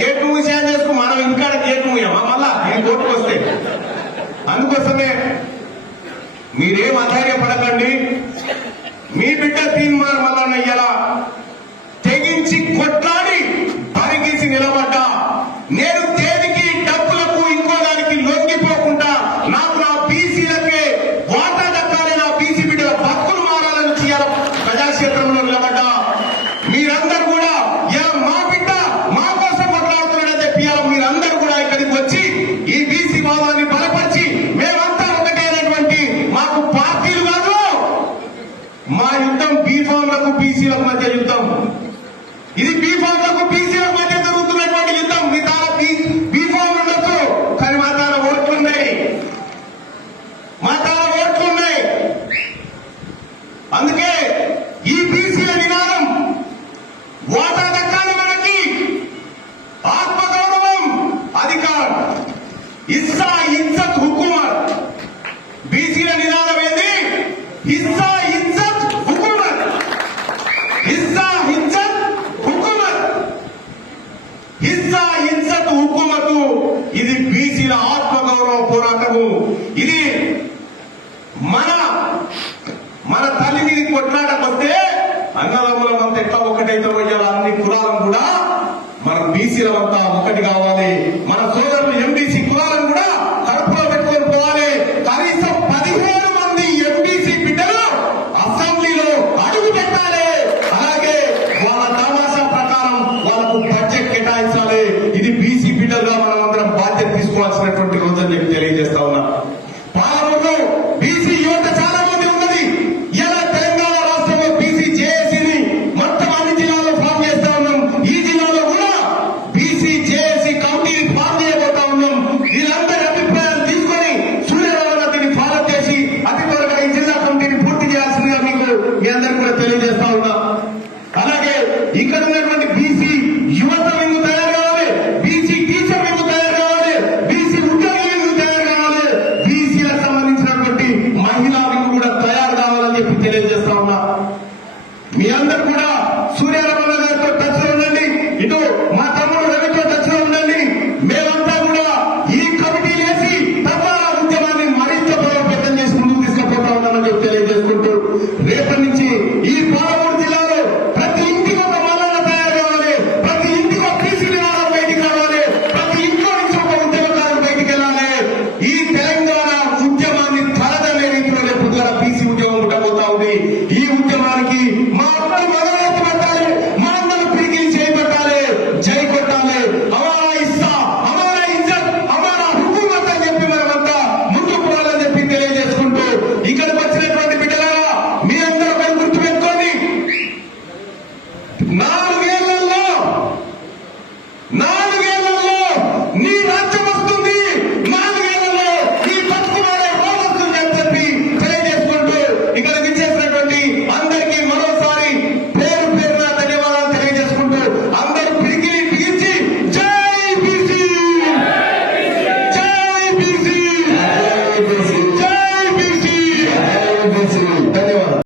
Gate మూసేయాలి చేసుకు మనం ఇంకా గేట్ మూయమా మళ్ళా ఈ కోర్టుకు వస్తే. అందుకోసమే మీరేం అధైర్యపడకండి. మీ బిడ్డ తీర్మానం వల్ల ఇలా తెగించి కొట్లాడి పరిగీసి నిలబడ్డా. నేను దేనికి డబ్బులకు ఇంకో దానికి లొంగిపోకుండా నాకు నా బీసీలకే వాటా దక్కాలి, నా బీసీ బిడ్డల బతుకులు మారాలని చేయాలి ప్రజాక్షేత్రంలో నిలబడ్డా. మీరందరూ కూడా ఇలా మా బిడ్డ మా కోసం కొట్లాడుతున్నాడని చెప్పి మీరందరూ కూడా ఇక్కడికి వచ్చి ఈ బీసీ వాదాన్ని బలపరిచి మేమంతా ఒకటే అనేటువంటి మాకు పార్టీలు కాదు, మా యుద్ధం బీఫామ్లకు బీసీలకు మధ్య యుద్ధం. ఇది బీఫామ్లకు బీసీలకు మధ్య జరుగుతున్నటువంటి యుద్ధం. మీ తాన బీఫామ్ ఉండొచ్చు, కానీ మా తాన ఓట్లున్నాయి, మా తాన ఓట్లున్నాయి. అందుకే ఈ బీసీల నినాదం వాటా దక్కాలి, మనకి ఆత్మగౌరవం, అధికారం, ఇస్సా ఇజ్జత్ హుకుమత్. బీసీల నినాదం ఏంది? ఇస్సా ఇజ్జత్ హుకుమత్, ఇస్సా ఇజ్జత్ హుకుమత్, ఇస్సా ఇజ్జత్ హుకుమతు. ఇది బీసీల ఆత్మగౌరవ పోరాటము. ఇది మన తల్లిని కొట్లాడకపోతే అన్నదమ్ములమంతా ఎట్లా ఒకటైతే పోయాలి. అన్ని కులాలను కూడా మన బీసీలమంతా ఒకటి కావాలి. మన సోదరులు ఎంబీసీ కులాలను కూడా కడుపులో పెట్టుకొని పోవాలి. కనీసం 17 మంది ఎంబీసీ బిడ్డలు అసెంబ్లీలో అడుగు పెట్టాలి. అలాగే వాళ్ళ తమాషా ప్రకారం వాళ్ళకు బడ్జెట్ కేటాయించాలి. ఇది బీసీ బిడ్డలుగా మనం అందరం బాధ్యత తీసుకోవాల్సినటువంటి రోజు అని చెప్పి తెలియజేస్తా ఉన్నా.